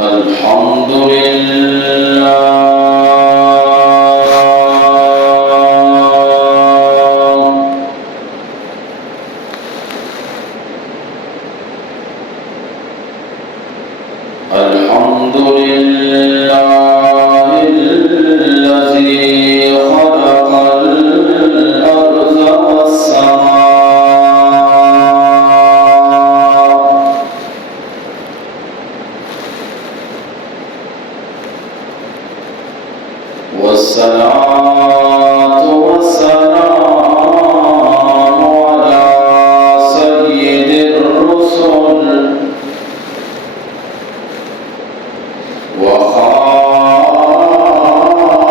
الحمد لله الحمد لله الذي خلق الأرض والسماء والصلاة والسلام على سيد الرسل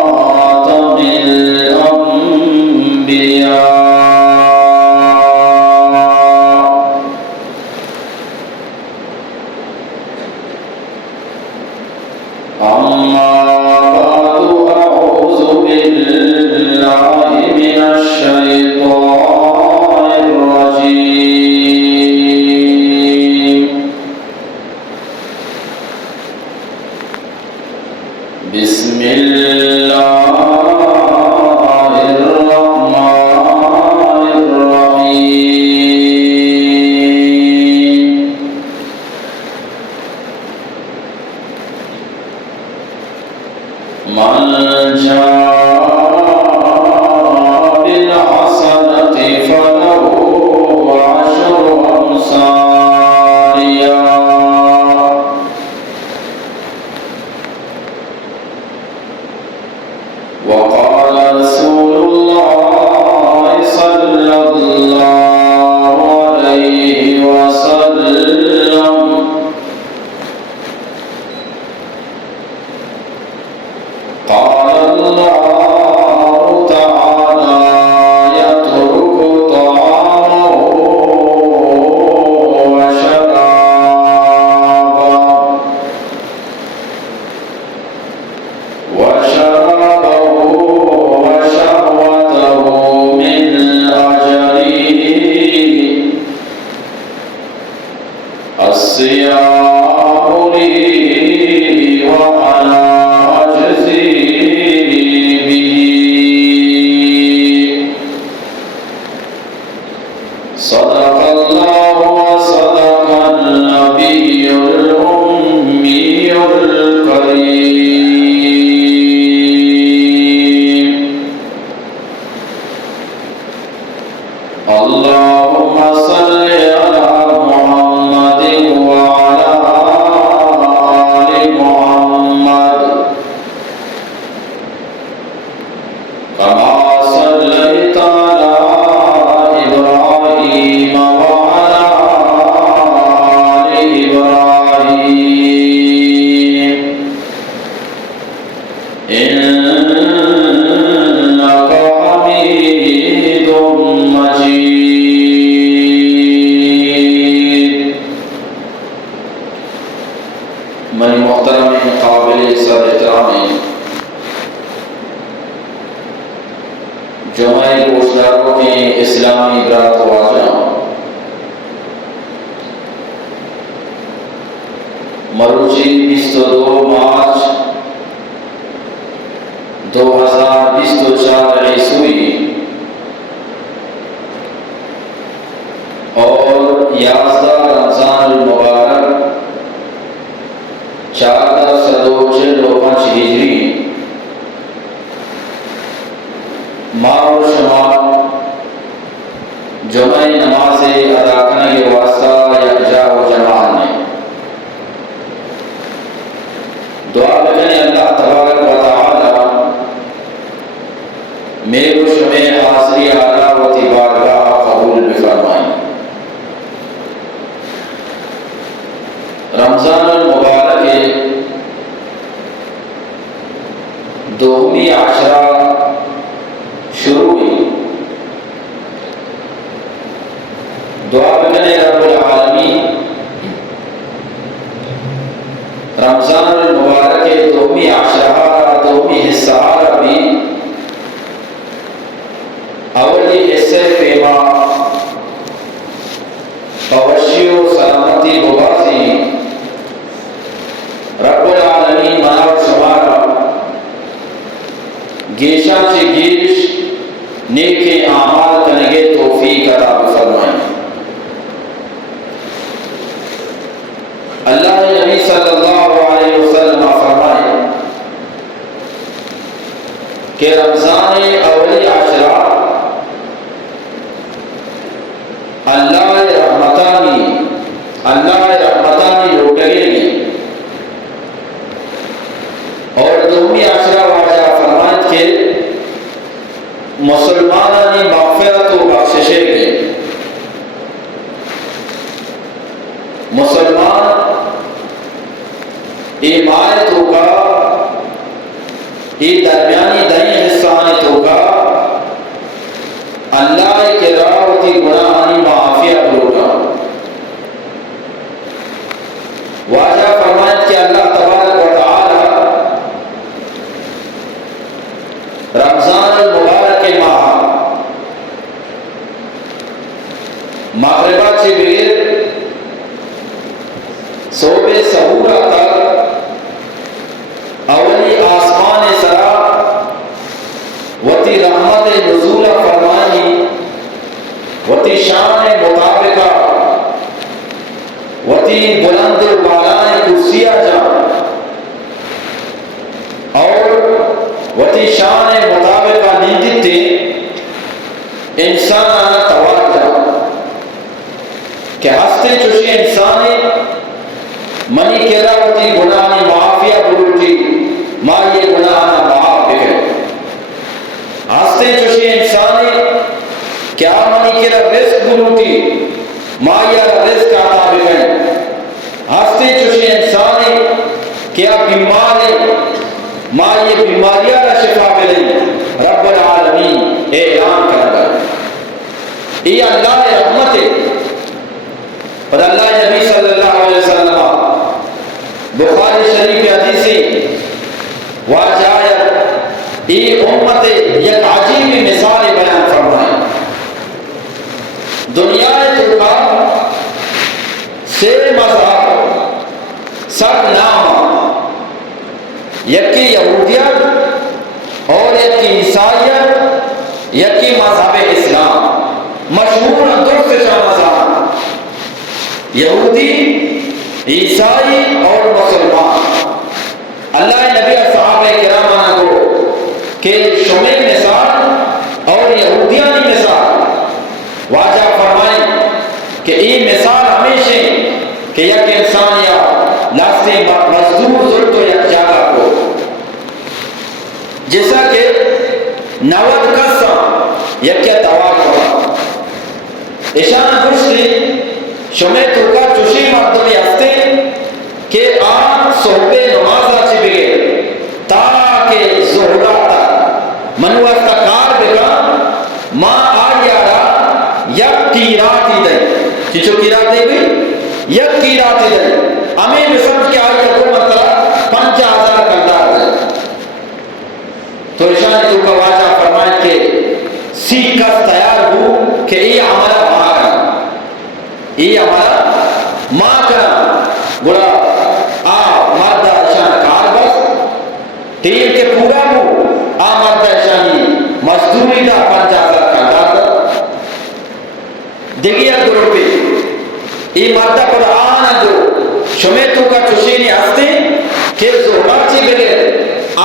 وخاتم الأنبياء أما بعد أعوذ بالله من الشيطان الرجيم بسم الله الرحمن الرحيم من جاء بالحسنة فله عشر أمثالها وقال رسول الله صلى الله عليه وسلم قال الله تعالى يترك طعامه وشرابه وشهوته من أجله الصيام لي وأنا أجزي به صدق الله وصدق النبي الأمي الكريم اللهم صل على محمد وعلى آل محمد كما صليت على إبراهيم وعلى آل إبراهيم إنك حميد مجيد من محترم قابل سر احترام جمعہ گوشداروں کی اسلامی برات واجہ مروچی 22 مارچ 2024 عیسوی اور 11 رمضان المبارک 1405 ہجری ماہ و شمال جمعہ نماز ادا کرنے کے واسطہ یکجا و جماعت میں دعا کریں اللہ تبارک و تعالی میرے و شمع حاضری اعلیٰ و بارگاہ قبول بفرمائیں۔ رمضان المبارک دومی عشرہ شروع ہوئی۔ دعا کریں رب العالمین رمضان المبارک دومی عشرہ دومی حصہ بھی اولی حصے فیما فوشی و سلامتی ببازی رب العالمین مناور شمارا گیشا سے گیش نیک اعمال کنگے توفیق عطا فرمائیں۔ اللہ نبی صلی اللہ علیہ وسلم فرمائے کہ رمضان اولی عشرہ اللہ رحمتانی لوٹگے گی، اور دومی عشرہ واجہ فرمائے کہ مسلمانانی مغفرت و بخششے گی۔ مسلمان ایمایت ہوگا، یہ درمیانی دہی حصانت ہوگا، اللہ کے راوتی گناہانی معافیہ بلوگا۔ واجہ فرمائے کہ اللہ تبارک و تعالی رمضان المبارک ماہ مغربہ سے بغیر صوب سحورہ تک اولی آسمان سرا وتی رحمت نزول فرمانی، وتی شان مطابقہ، وتی بلند بالائے کرسیہ جا، اور وتی شان مطابقہ نیدتے انسان آنا توجہ کہ ہستے چوشی انسانی منی کہہ ہوتی گناہی معافیہ بلوٹی ماں یہ گناہانا معاف بکرے۔ ہستے چوشی انسانی کیا منی کہہ رزق بلوٹی ماں یہ رزق عطا بکرے۔ ہستے چوشی انسانی کیا بیماری ماں یہ بیماریاں شفا ملیں۔ رب العالمین اعلان کرتا یہ اللہ رحمت ہے، اور اللہ نبی صلی اللہ علیہ وسلم بخاری شریف حدیثی واجہ یہ امت یک عجیب مثال بیان فرمائے۔ دنیا کا سے مذہب سب نام، یکی یہودیت اور یکی عیسائیت، یکی مذہب اسلام، مشہور درست مذہب یہودی، عیسائی اور مسلمان۔ اللہ نبی صحابہ کرام کو کہ شمع مثال اور یہودیانی مثال واجہ فرمائیں کہ یہ مثال ہمیشہ کہ یک انسان یا لاستے مزدور ضرورت و یک جگہ کو جیسا کہ 90 قسم یک توار کرا اشان گوشتی شمع توکا چوشی مردمی ہستے کہ آن صحبے نمازہ چی بگے تاکہ زہراتا منو استا کار بگا ماں آیارا یک کیراتی دے چیچو کیراتی بھی یک کیراتی دے ہمیں بھی سمجھ کے آیا کو مطلب 5000 کردار دے۔ تو اشانی توکا واجہ فرمائے کہ سی کس تیار ہو کہ یہ عملہ مارا، یہ ہمارا ماں کرا بڑا مادہ اشان کار بس تیل کے پورا ہو مادہ اشانی مزدوری دا 5000 کا دادا دیگی اگر پہ یہ مادہ قرآن دو شمیتو کا چوشینی ہستے کہ زہرات چی بگیر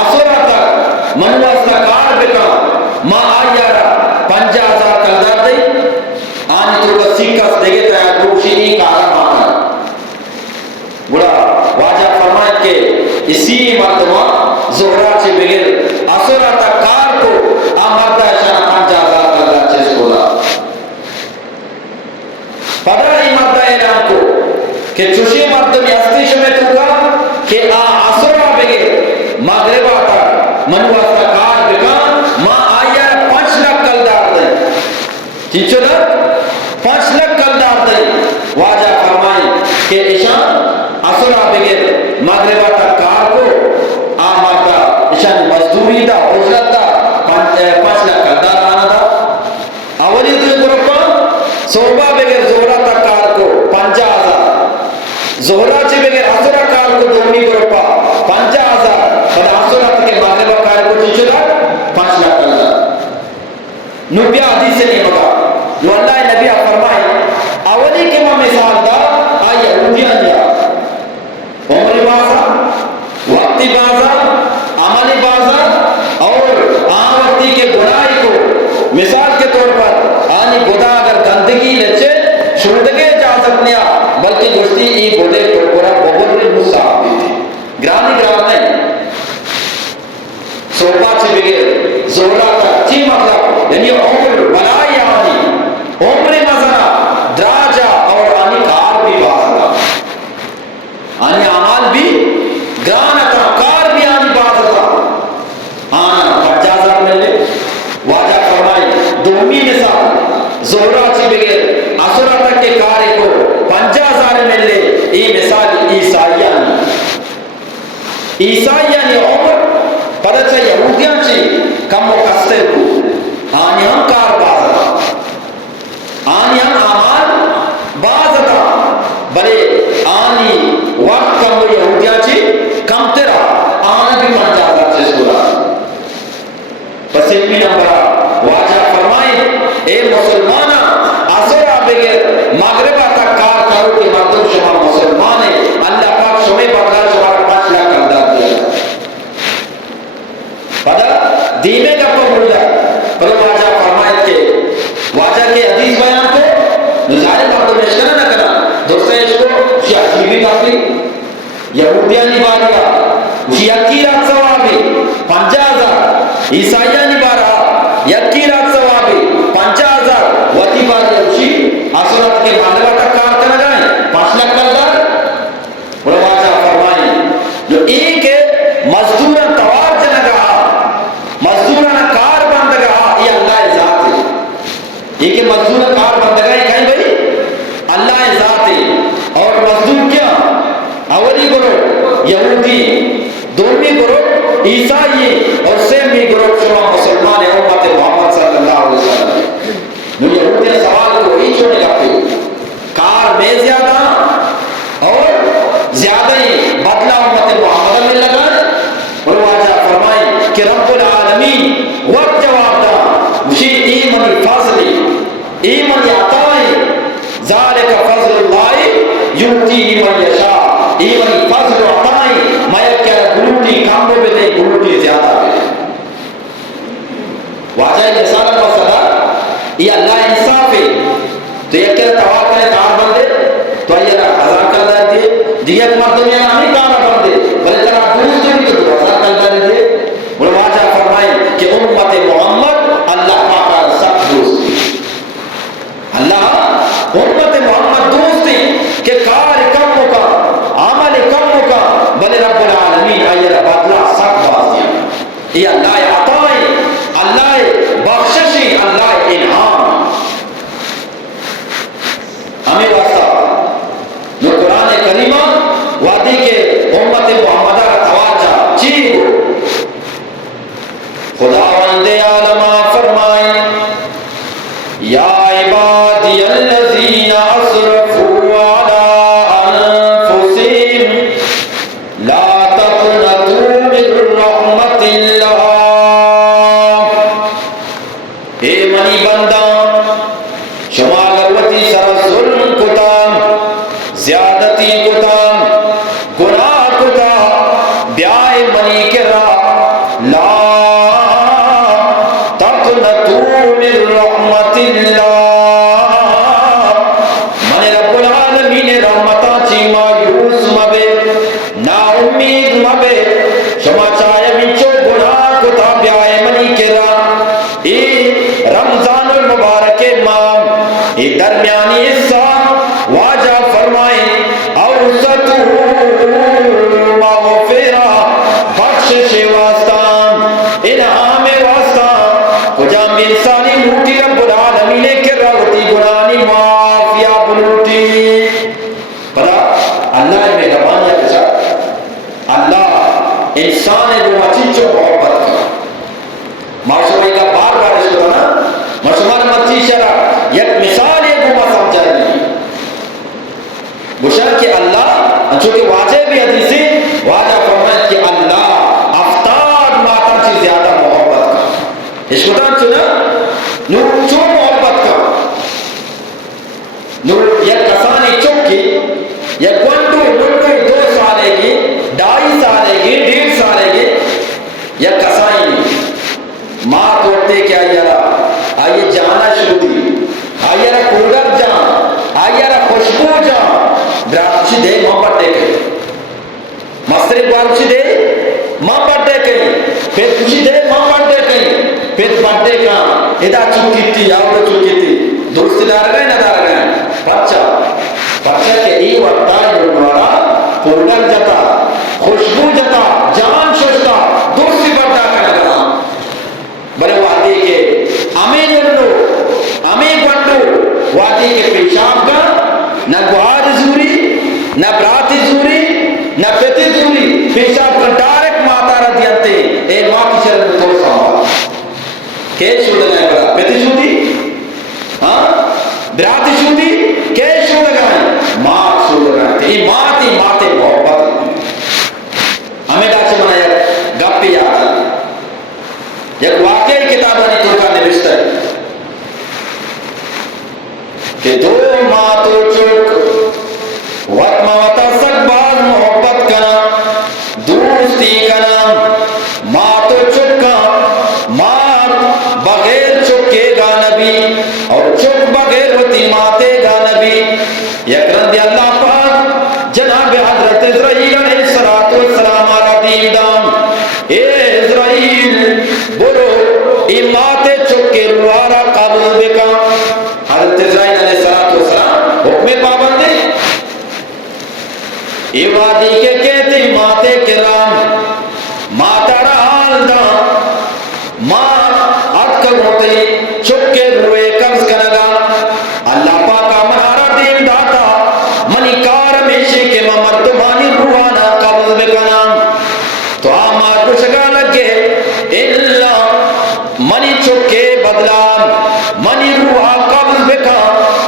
آسورا تک منواستا کار بکا ماں آیارا 5000 کا دار دی آنی تو کا سیکس دیگے تایا گوشینی کا آرام آنا بڑا واجہ فرمائے کہ اسی مردمہ زہرات سے بغیر آسورا تک کار کو مردہ اشانہ 5000 کا دار چیز کو دا پڑھا ہی مردہ اعلان کو کہ چوشی مردمی ہستی شمی توگا کہ آسورا بغیر مغربہ تک منواستا کار بکان ماں آیا 5 لکھ کل دار دیں چیچو دا 5 لکھ کل دار دیں واجہ فرمائیں کہ اشان آسورا بغیر مغربہ تک کار کو مردہ اشان مزدوری دا اجرت دا بیا حدیث سے نہیں مگا نو اللہ نبی فرمائے اولی کے میں مثال دا آئی یہودیان یا عمر بازا وقتی بازا عملی بازا اور آن وقتی کے گناہی کو مثال کے طور پر آنی گناہ اگر گندگی لچے شردگے اجازت نیا بلکہ گشتی ای گوڑے پرکورا بہر مصاحبی تھی گرانی گران نہیں سوپا چی بگیر زورا کا چی مطلب یعنی عمر بلائی آنی عمر مزنا دراجہ اور آنی کار بھی بازنا آنی عمال بھی گرانتا کار بھی آنی بازتا آنا 50,000 ملے واجہ فرمائی دومی مثال زورا چی بگیر اثرہ تک کے کارے کو 50,000 ملے یہ مثال عیسائیانی عیسائیانی عمر پتہ چاہیے یہودیاں چی کم و کستے کو آنی ہم کار بازتا آنی ہم آمال بازتا بلے آنی وقت کم و یہودیاں چی کم تیرا آنی بھی 50,000 چیز کو رہا پس علمی نمبرہ واجہ فرمائیں اے مسلمانہ اثر بغیر مغربہ تک کار کرو کہ مردم شما مسلمان ہے اللہ پاک شما بدلا شما 5 لاکھ اندار دیا پتہ دیمے کا پر مل جائے پر واجہ فرمائے کہ واجہ کے حدیث بیان کو نظارے مردم اشکرہ نہ کرنا دوسرے اس کو شیعہ بھی کافی یہودیانی باریا شیعہ رات ثوابی 50,000 عیسائیانی بارا یکی رات ثوابی 50,000 وطی باریا اچھی اصلت کے مانگلہ تک کارتا نہ جائیں 5 لاکھ کردار واجہ فرمائیں جو ایک مزدوران توار جنگا مزدوران کار بندگا یہ اللہ ذات ہے ایک مزدوران کار بندگا یہ کہیں بھئی اللہ ذات ہے اور مزدور کیا اولی گروہ یہودی دومی گروہ عیسائی اور سیمی گروہ شما مسلمان امت محمد صلی اللہ علیہ وسلم نو یہودی سوال کو ہی چھوڑے گا پہ کار میں زیادہ اور زیادہ ہی بدلہ امت محمد میں لگا اور واجہ فرمائیں کہ رب العالمین وقت جواب دا مشی ایمن فضلی ایمن عطائی ذالک فضل اللہ یوتی ایمن یشاء ایمن فضل عطائی میں کہہ گلوٹی کاموں میں دے گلوٹی زیادہ ہے واجہ مثال مسئلہ یہ اللہ انصاف ہے تو یہ کہہ توار کرے کار بندے تو یہ 1,000 کردہ دے دیت مردم یہ نہیں کار بندے بلے ترہ دوست بھی تو 2,000 کردہ دے اور واجہ فرمائیں کہ امت محمد اللہ پاکا سب دوست اللہ امت محمد دوست ہے کہ کار کم کا عمل کم کا بلے رب العالمین آئیے بدلہ سب بازیاں یہ اللہ عطائی اللہ بخششی اللہ انعام ہمیں واسطہ جو قرآن کریمہ وادی کے امت محمدہ کا توجہ چیئے خداوند عالمہ فرمائیں یا عبادی الذین اسرفوا علی انفسهم لا تقنطوا من رحمت اللہ اے منی بندان شما گروتی سر ظلم کتا زیادتی کتا گناہ کتا بیائے منی کرا لا تقنطوا من رحمت اللہ من رب العالمین رحمتا چی مایوس مبے نا امید مبے شما چاہے بچو گناہ کتا بیائے منی کرا رمضان المبارک ماہ یہ درمیانی حصہ واجہ فرمائیں اوسطو مغفرہ بخشش واسطان انعام واسطان کجا انسانی لوٹی رب العالمین کے روتی گنانی معافیا بلوٹی پتا اللہ میں گبانیہ کے ساتھ اللہ انسان جو مچیچو محبت کا معصومی کا بار بار اس کو نا مسلمان مچی شرع یک مثال ہے گمہ سمجھا رہی بشر کہ اللہ چونکہ واجہ بھی حدیثی واجہ فرمائے کہ اللہ افتاد ماتا چی زیادہ محبت کا اس کو تان چنا نور مصری بارچی دے ماں بڑھتے کہیں پھر کچھ دے ماں بڑھتے کہیں پھر بڑھتے کہاں ادا چکی تھی آوڑ چکی تھی دوستی دار گئے نہ دار گئے بچہ کے ای وقتا جوڑوارا پورڈر جتا خوشبو جتا جان شوشتا دوستی بڑھتا کرنا بڑے وادی کے امی جنڈو امی بڑھو وادی کے پیشاب کا نہ گواد زوری نہ براتی زوری نہ پیتی زوری پیشاب کا ڈائریکٹ ماتا رہ دیتے ایک ماں کی شرم تو سامبا کیش ہو لگائیں بڑا پیتی زوری براتی زوری کیش ہو لگائیں ماں سو لگائیں یہ ماں تھی محبت ہمیں ڈاچے بنایا گپی یاد ہے ایک واقعی کتابانی تو کا نوشتہ ہے کہ دو ماں تو چک وقت موتا سک بعد محبت کنا دوستی کنا ماں تو چکا ماں بغیر چکے گا نبی اور چک بغیر ہوتی ماتے گا نبی یک رضی اللہ پاک جناب حضرت اسرائیل علیہ السلام آرہ دین دام اے اسرائیل بولو اماتے چکے روارا قابل بکا حضرت اسرائیل علیہ السلام حکم پابندے ای وادی کے کہتے ماتے کرام ماتا رحال دا ماں اتکر ہوتے چکے روئے قبض کرنگا اللہ پاکا منارا دین داتا منی کار میشے کے ممردمانی روحانا قبض بکنا تو آمار کشگا لگے اللہ منی چکے بدلا منی روحا قبض بکا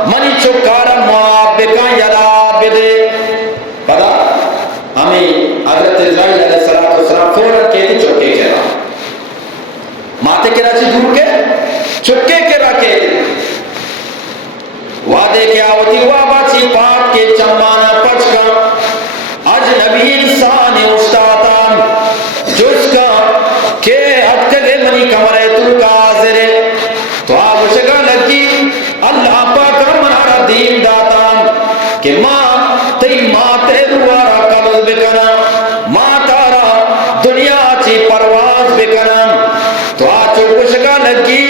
منی چکارا معاب بکا یلا بدے پتا ہمیں حضرت اسرائیل علیہ السلام فوراں کہتے چکے کے رہا ماتے کے رہا چی دور کے چکے کے رہا کہتے وعدے کے آوتی واباچی پاک کے چمانا پچ کا اجنبی انسان استادان جس کا کہ حد کگے منی کمرے تو کا حاضر ہے تو آپ شکا لگی اللہ پاک منارا دین داتا کہ ماں تی ماں تے روارا قبض بکنا ماں تارا دنیا چی پرواز بکنا تو آچو کشکا لگی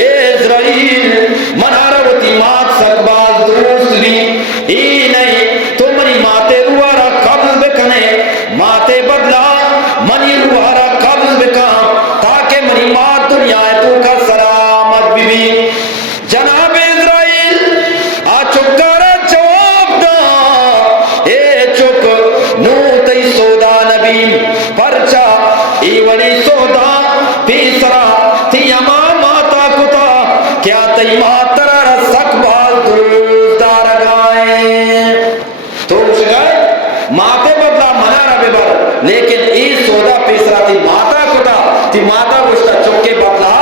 اے اسرائیل منارا وطی مات سکباز درست بھی ای نہیں تو منی ماں تے روارا قبض بکنے ماں تے بدلا منی روارا قبض بکا تاکہ منی ماں دنیا تو کا سلامت بھی جناب اسرائیل آچو کارا جواب دا اے چک نو تی سودا نبی پرچا ایوانی سودا پیسرا تی اما ماتا کتا کیا تی ماترا رسک بال درست دارگائیں تو شگائے ماتے بدلا منارا ببر لیکن ای سودا پیسرا تی ماتا کتا تی ماتا گشتا چکے بدلا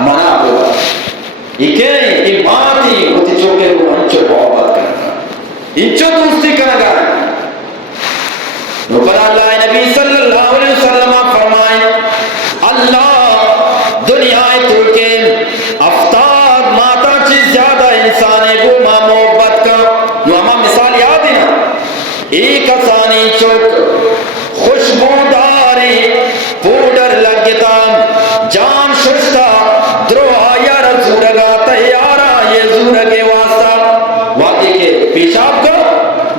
منا ببر یہ کہیں ای ماتی وہ تی چکے رو انچو محبت کرنا انچو دوستی کرنا نوبر اللہ نبی صلی اللہ علیہ وسلم فرمائیں اللہ دنیا تو کے افتاد ماتا چیز زیادہ انسانے کو ماں محبت کا نو ہمیں مثال یاد ہے نا ایک اسانی چک خوشبوداری پوڈر لگتا جان ششتا درو آیا رزورگا تیارا یہ زورگے واسطہ واقعی کے پیشاب کا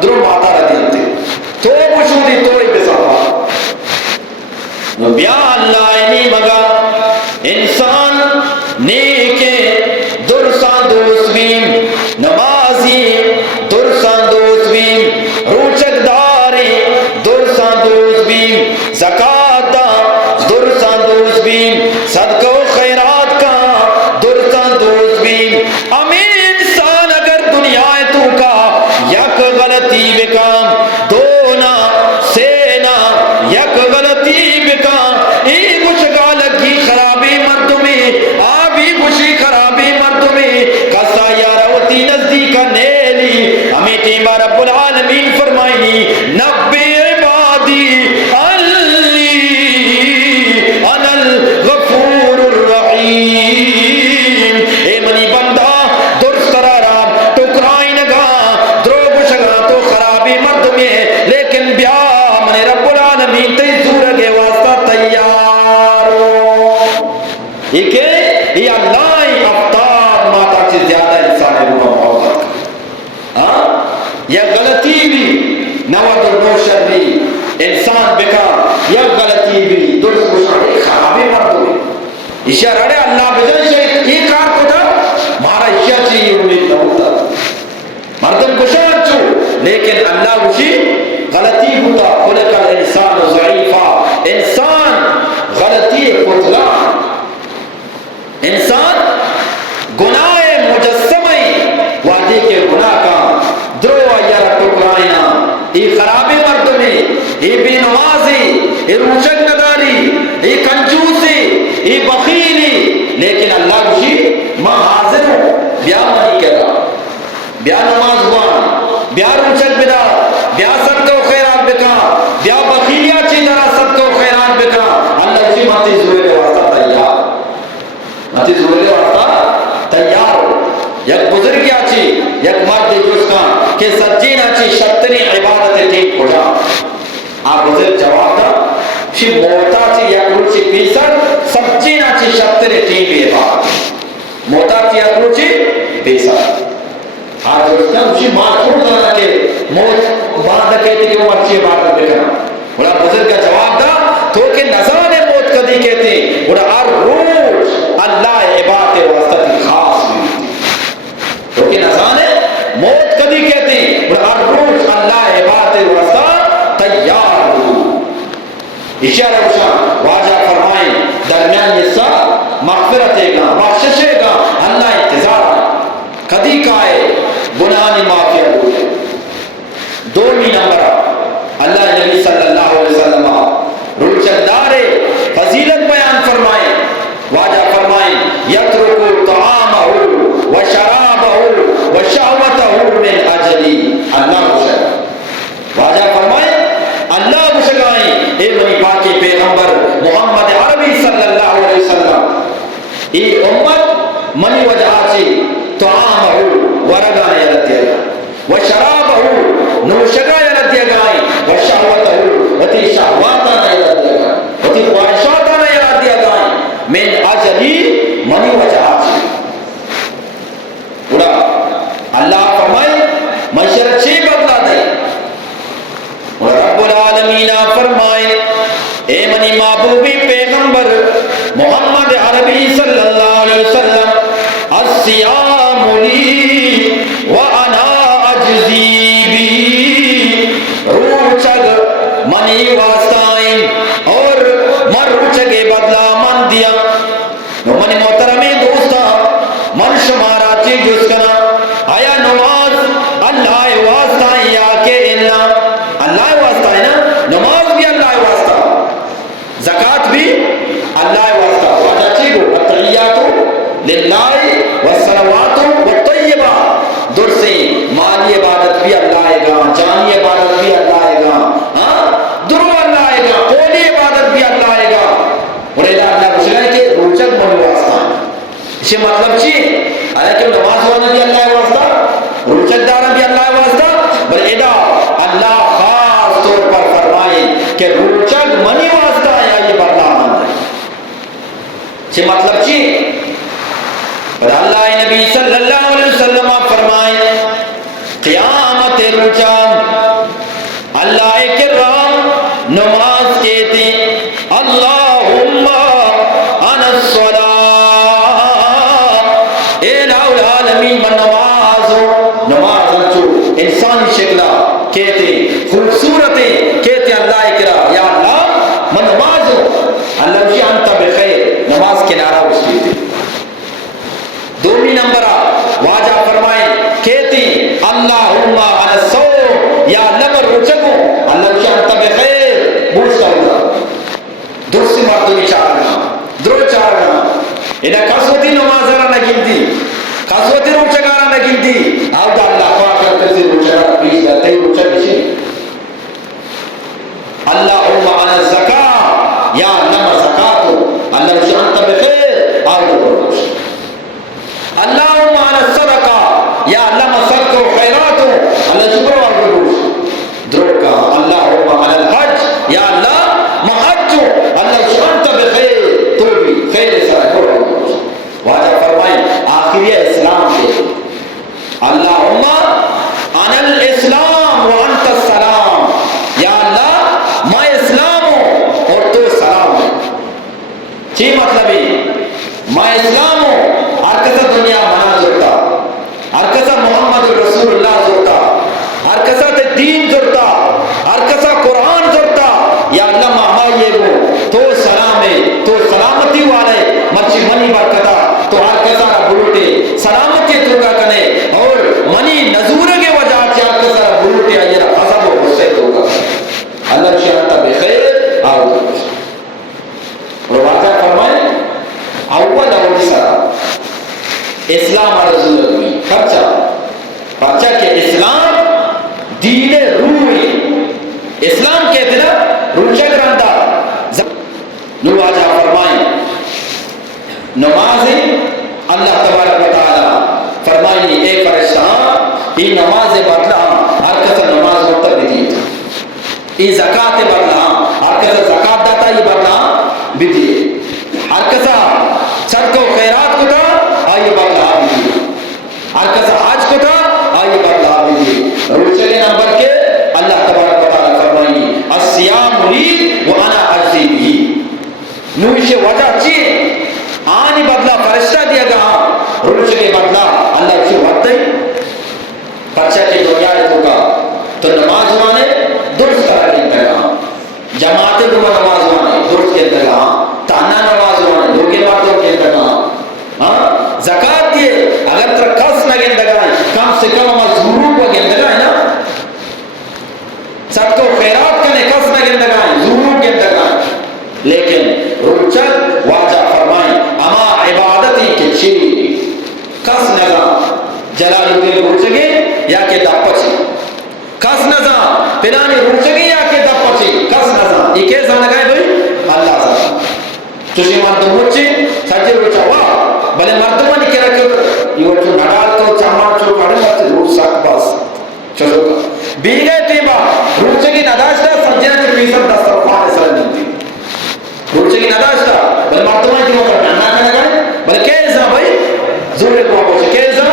درو ماتا رہ دیتے تو مشہوری تو ہی بسابا بیا اللہ اینی مگا انسان نیکے درسان دوست بیم نمازی درسان دوست بیم روچک داری درسان دوست بیم زکاة دا درسان دوست بیم صدقہ و خیرات کا درسان دوست بیم امین انسان اگر دنیا تو کا یک غلطی بکام دونا سینا یک غلطی بکام ای مشگا لگی خرابی مردمی آبی خوشی خرابی مردمی کسا یاروتی نزدیکا نیلی ہمیں ٹیمہ رب العالمین فرمائنی نبی عبادی اللی انا الغفور الرحیم اے منی بندہ درست قرارام ٹکرائی نگا دروگ شگا تو خرابی مردمی لیکن بیا من رب العالمین کا یا غلطی بھی درست گشاڑے خرابی مردمی اشارہ اللہ بجن شریف یہ کار کو تھا مارا اشیاء چاہیے امید نہ ہوتا مردم گشاڑ چو لیکن اللہ گشی غلطی ہوتا خلق الانسان ضعیفا انسان غلطی خطلان انسان گناہ مجسمی وعدے کے گناہ کا درو ایارہ ٹکرائنا ای خرابی مردمی ای بے نمازی ای روشک نداری ای کنجوسی ای بخیلی لیکن اللہ کشی ماں حاضر ہوں بیا منی کرا بیا نماز بوان بیا روشک بدا بیا سب کو خیرات بکا بیا بخیلیا چی طرح سب کو خیرات بکا اللہ کشی ماتی زوئے واسطہ تیار ماتی زوئے واسطہ تیار یک بزرگی آچی یک مرد دوستان کہ سجین آچی شتنی عبادت ٹھیک ہو جا آپ بزرگ جواب دا شی موتا چی یک روچی پیسر سجین آچی شتنی ٹھیک بھی عبادت موتا چی یک روچی پیسر آج دوستان شی ماں چھوڑ دانا کہ موت بعد کہتے کہ وہ اچھی عبادت بکنا بڑا بزرگ کا جواب دا تو کہ نظران موت کدی کہتے بڑا ہر روز اللہ عبادت واسطہ کی خاص بھی کیونکہ نظران موت کدی کہتے ہیں ہر روز اللہ عبادت واسطہ تیار ہو اشارہ روشان واجہ فرمائیں درمیان یہ سب مغفرت گا بخششے گا اللہ انتظار کدی کائے گناہ معافی ہو جائے دومی نمبر اللہ نبی صلی اللہ علیہ وسلم روچندار فضیلت بیان فرمائیں واجہ فرمائیں یترکو طعامہ و شرابہ و شہوتہ من اجلی اللہ مشکل واجہ فرمائیں اللہ مشکلائیں اے منی پاکی پیغمبر محمد عربی صلی اللہ علیہ وسلم ای امت منی وجہ آچی طعامہ ورگانے یلتیا گا و شرابہ نوشگا یلتیا گائیں و شہوتہ وتی شہواتانا یلتیا گائیں وتی خواہشاتانا یلتیا گائیں من اجلی منی وجہ آچی پورا اللہ فرمائے مشر چی بدلا دے اور رب العالمین فرمائے اے منی محبوبی پیغمبر محمد عربی صلی اللہ علیہ وسلم الصیام لی وانا اجزی بی روچگ منی واسطائیں اور من روچگے بدلا من دیا من محترمی دوستا من شمارا چیز جس کنا آیا نماز اللہ واسطہ یا کہ اللہ واسطہ ہے نا نماز بھی اللہ واسطہ زکاة بھی اللہ واسطہ واجہ چیز گو التحیات للہ والصلوات والطیبات در سے مالی عبادت بھی اللہ گا جانی عبادت بھی اللہ گا درو اللہ گا قولی عبادت بھی اللہ گا اور اللہ مشکل کہ روچک من واسطہ اسے مطلب چی حالانکہ نماز وانا بھی اللہ واسطہ روچک دارا بھی اللہ واسطہ بل ادا اللہ خاص طور پر فرمائے کہ روچک منی واسطہ یا یہ بدلا من ہے اسے مطلب چی اور اللہ نبی صلی اللہ علیہ وسلم فرمائے قیامت روچک اللہ کرام نماز کہتے اللہم انا الصلاة العالمین من نماز انچو انسانی شکلہ کہتے خوبصورتیں کہتے اللہ اکرا یا اللہ من نماز اللہ اسی انت بخیر نماز کنارہ اس کہتے دومی نمبرہ واجہ فرمائیں کہتے اللہم علی الصوم یا اللہ من رچکو اللہ اسی انت بخیر بوشتا ہوگا درسی مردمی چارنا درو چارنا انہا کسوتی نمازرہ نگلتی کسوتی روچگارہ نگلتی آو دا اللہ خواہ کرتے سے روچگارہ پیش جاتے ہیں روچگ اسی اللہم علی الزکاة یا اللہ زکاة اللہ اسی انت بخیر آو دا روچ اللہم علی الصدقہ یا اللہ صدق و خیرات اللہ شکر و روچ درو کا اللہم علی الحج یا اللہ محج اللہ اسی انت بخیر تو بھی خیر سرکو واجہ فرمائیں آخری اسلام کے اللہم انا الاسلام و انت السلام یا اللہ میں اسلام چی مطلبی ما اسلامو ہر کسا دنیا منا زورتا، ہر کسا محمد رسول اللہ زورتا، ہر کسا تے دین زورتا، ہر کسا قرآن زورتا. یا اللہ ماما یہ گو تو سلامے تو سلامتی والے مرچی منی برکتا تو ہر کسا بلوٹے سلامتی تو کا کنے اور منی نزور کے وجہ سے ہر کسا بلوٹے آئیے عذاب و غصے تو کا اللہ شیعتا بخیر آؤ. اور واقعہ فرمائے اول سرا اسلام رسول ہوئی پرچہ کہ اسلام دین روح، اسلام کہتے نا روچہ گرانتا نو آجا فرمائیں نماز اللہ تبارک و تعالی فرمائیں اے فرشتہ یہ نماز بدلا ہر کسا نماز وقت بھی یہ زکاة بدلا ہر کسا زکاة داتا یہ بدلا بھی دیئے، ہر کسا صدق و خیرات کو تھا آئیے بدلا بھی دیئے، ہر کسا حج کو تھا آئیے بدلا بھی دیئے. روچے کے نمبر کے اللہ تبارک و تعالی فرمائیں الصیام لی وانا اجزی بھی نوش وجہ چیئے آنی بدلا فرشتہ دیا گا روچے کے بدلا اللہ اسے وقت ہے پرچہ کی دنیا ہے تو کا تو نماز وانے درست کرا کے انتگاہ جماعتیں کو نماز وانے درست کے انتگاہ تانا نماز وانے دو کے مردوں کے انتگاہ زکاة دیے اگر تر کس نہ گندگاہ کم سے کم اما ضرور کو گندگاہ ہے نا صدق و خیرات کنے کس نہ گندگاہ ضرور گندگاہ لیکن روچت واجہ فرمائیں اما عبادتی کے چیئے کس نظام جلال الدین روچگے یا کہ دپچی کس نظام پلانی روچگے یا کہ دپچی کس نظام یہ کیسا لگائے بھئی اللہ سا چوشی مردم روچی سجی روچا واہ بلے مردمانی کیا رکھو یہ وچو نڈال کو چامان چو کھڑے مرتے روچ ساک باس چوشو کا بیگئے تیبا روچگی نداشتا سجینا چی پیسر دستر خوان سر نہیں روچگی نداشتا بلے مردمانی کی وقت نانا کھنے گئے بلے کیسا بھئی زورے کو آپوچے کیسا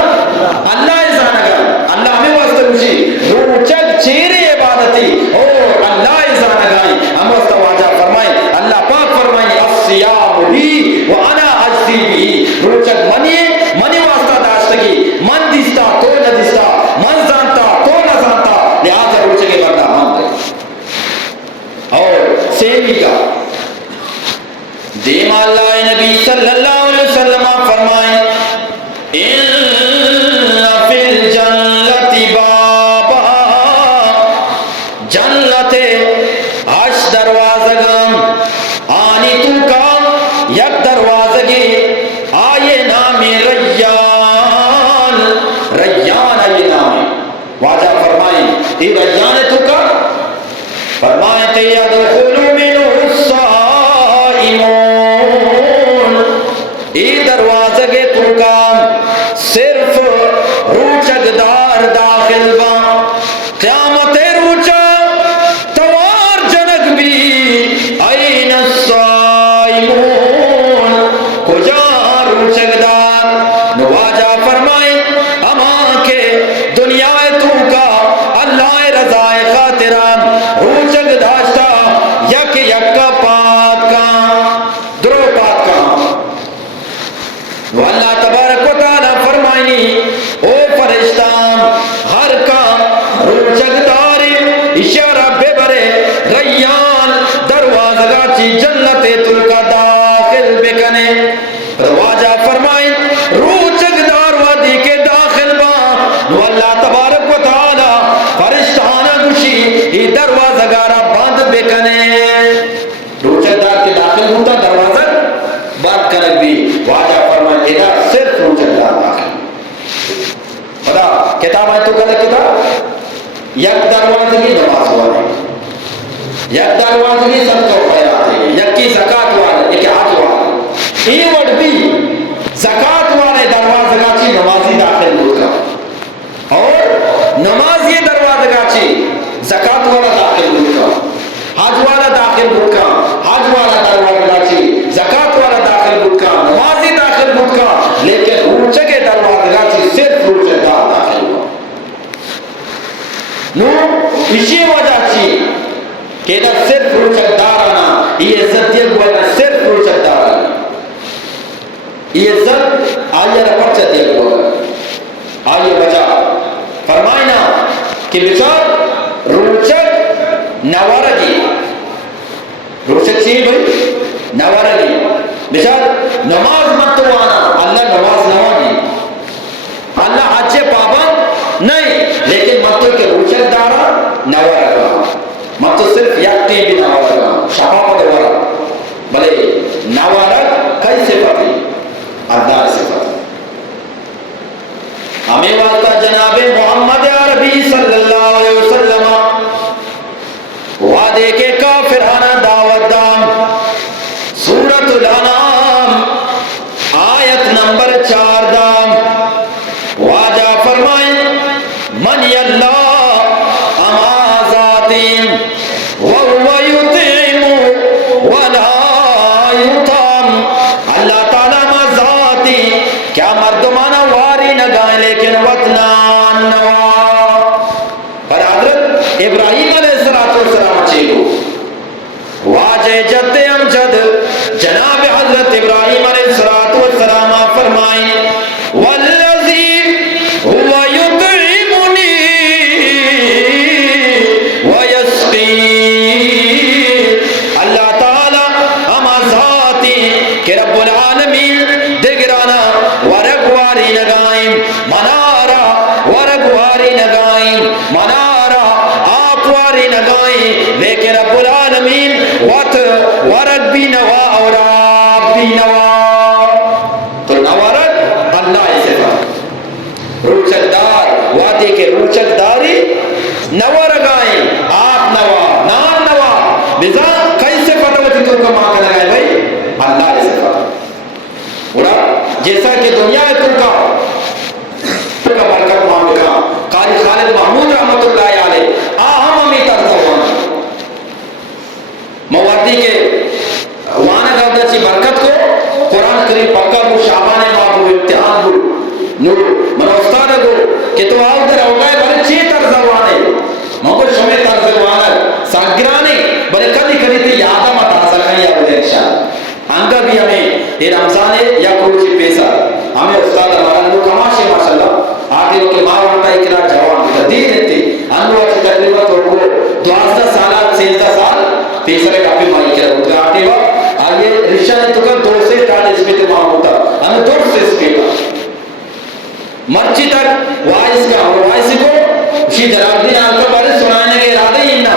اللہ ایسا نگا اللہ ہمیں واسطہ روچی روچک چیرے عبادتی اور اللہ ایسا نگائی ہم واسطہ واجہ فرمائیں اللہ پاک فرمائیں الصیام لی وانا اجزی بھی روچک منی واسطہ داشتگی من دیستا تو نہ دیستا من زانتا تو نہ زانتا لہذا روچے کے بردہ مان دے. اور سیمی کا دیم اللہ نبی صلی اللہ علیہ وسلم فرمائیں ان فی الجنت بابا جنت ہش دروازگم آنی تو کا یک دروازگی آئے نام ریان ریان آئے نام واجہ فرمائیں یہ ریان تو کا فرمائیں کہ یدخل منہ الصائمون یہ دروازگی تو کا صرف روچک دار داخل با قیامت روچا توار جنک بھی این الصائمون کجا روچک دار نواجہ فرمائیں اما کے دنیا تو کا اللہ رضا خاطران روچک داشتا یک یک پات کا درو پات کا واللہ تبارک و تعالی فرمائنی او فرشتان ہر کا روچک داری اشارہ بے برے ریان دروازگا چی جنت تل کا داخل بکنے رواجہ فرمائیں روچک دار وادی کے داخل با واللہ تبارک و تعالی فرشتانا گوشی ہی دروازگا را باندھ بکنے روچک دار کے داخل ہوتا دروازہ بات کرک بھی واجہ فرمائیں ادھا صرف روچک دار داخل خدا کتاب ہے تو کہتا کتاب یک دروازگی نماز والے یک دروازگی سب کو خیرات ہے یک کی زکاة والے ایک حج والے ای وڈ بھی زکاة والے دروازگا چی نمازی داخل ہوتا اور نمازی دروازگا چی زکاة والا داخل ہوتا حج والا داخل ہوتا حج والا دروازگا چی زکاة والا داخل ہوتا نمازی داخل ہوتا لیکن روچے کے دروازگا چی صرف روچے دار داخل ہوتا نو اسی وجہ چی کہ صرف روچک دارانا یہ عزت یہ صرف روچک دارانا روشک چی بھئی نورگی بشار نماز مت وانا اللہ نماز نوانی اللہ حج پابند نہیں لیکن مت کے روشک دارا نورگا مت صرف یکتی بھی نورگا شفاق دورا بلے نورگ کئی صفتی اردار صفت ہمیں واسطہ جناب محمد عربی صلی اللہ علیہ وسلم وعدے کے کافرانہ دعوت دام سورۃ الانعام آیت نمبر 4 دام واجہ فرمائیں من اللہ اما ذاتیم وَهُوَ يُطْعِمُ وَلَا يُطْعَمُ اللہ تعالیٰ ما ذاتی کیا مردمانہ واری نگائیں لیکن وطنان نوا پر حضرت ابراہیم علیہ السلام چیلو واجہ جد امجد جناب حضرت ابراہیم علیہ السلام فرمائیں والذی هو یطعمنی ویسقین اللہ تعالی اما ذاتی کہ رب العالمین دگرانا ورگواری نگائیں منارا ورگواری نگائیں منارا آپواری نگائیں لیکن رب العالمین ورگ بھی نوا اور آپ بھی نوا تو نورگ اللہ صفت روچک دار وعدے کے روچک داری نورگائیں آپ نوا نان نوا بزان کئی صفت ہوتی تو کما کر لگائے بھائی اللہ صفت اڑا جیسا کہ دنیا تم کا برکت مانگا قاری خالد محمود رحمت اللہ علیہ آہم امی ترزوان موادی کے وانا گردہ چی برکت کو قرآن کریم پکا کو شعبان مابو امتحان بول نور من استاد کو کہ تو آؤ در اوٹائے بھلے چی ترزوانے مگر شمی ترزوانے ساگرانے بھلے کدی کدی تی یادہ مت حاصل کھائی آبودے انشاءاللہ انگا بھی ہمیں یہ رمضان ہے یا کوچی پیسا ہمیں استاد ہمارا نور کماشے ماشاءاللہ آگے لوگ کے ماں وانتا اکرا جوان بیتا دین دیتی انگو اچھا تقریبا تو کو 12 سالات 16 سال پیسرے کافی مائی کرا اتنا آٹے وقت آگے رشہ نے تو کر 2 سے سٹارٹ اس میں تمام ہوتا ہمیں 2 سے اس کے کا مرچی تک وائس کا اور وائس کو اسی جلال دین آل کا بارے سنانے کے ارادے ہی نا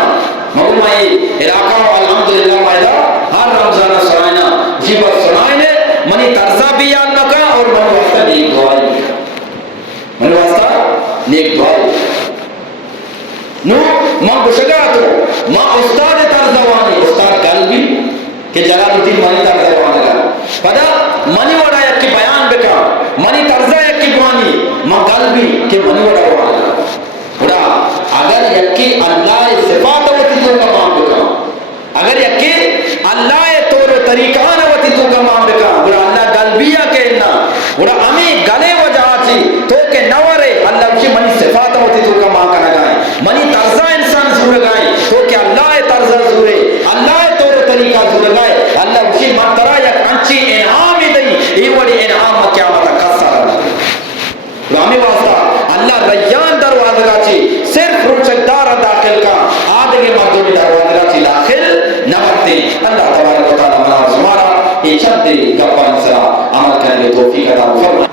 مگر مائی علاقہ و الحمدللہ مائدہ ہر رمضانہ سنائنا اسی بات سنائنے منی ترزہ بھی یاد نکا اور من واسطہ نیک دعائی من واسطہ نیک دعائی نو ماں بشگا تو ماں استاد ترزوانی استاد قلبی کہ جلال الدین منی ترزوانی کا پدا منی وڑا یکی بیان بکا منی ترزہ یکی گوانی ماں قلبی کہ منی وڑا وانا بڑا اگر یکی اللہ صفات ہوتی تو کا ماں بکا اگر یکی اللہ طور و طریقان ہوتی تو کا ماں بکا بڑا اللہ قلبیہ کہنا بڑا امی گلے وجہ چی تو کہ نورے اللہ اسی منی صفات ہوتی تو کا ماں کا نگائیں منی ترزہ انسان زور گائیں تو کہ اللہ ترزہ زورے اللہ طور و طریقہ زور گائے اللہ اسی منترہ یک انچی انعامی دئی ای وڑی انعام قیامت کسا رہا رامی واسطہ اللہ ریان دروازہ گا چی صرف روچک دار داخل کا آدھگے مردمی دروازہ گا چی داخل نمکتے اللہ تبارک و تعالی منا سمارا یہ چند گپان سرا عمل کرنے توفیق عطا فرمائے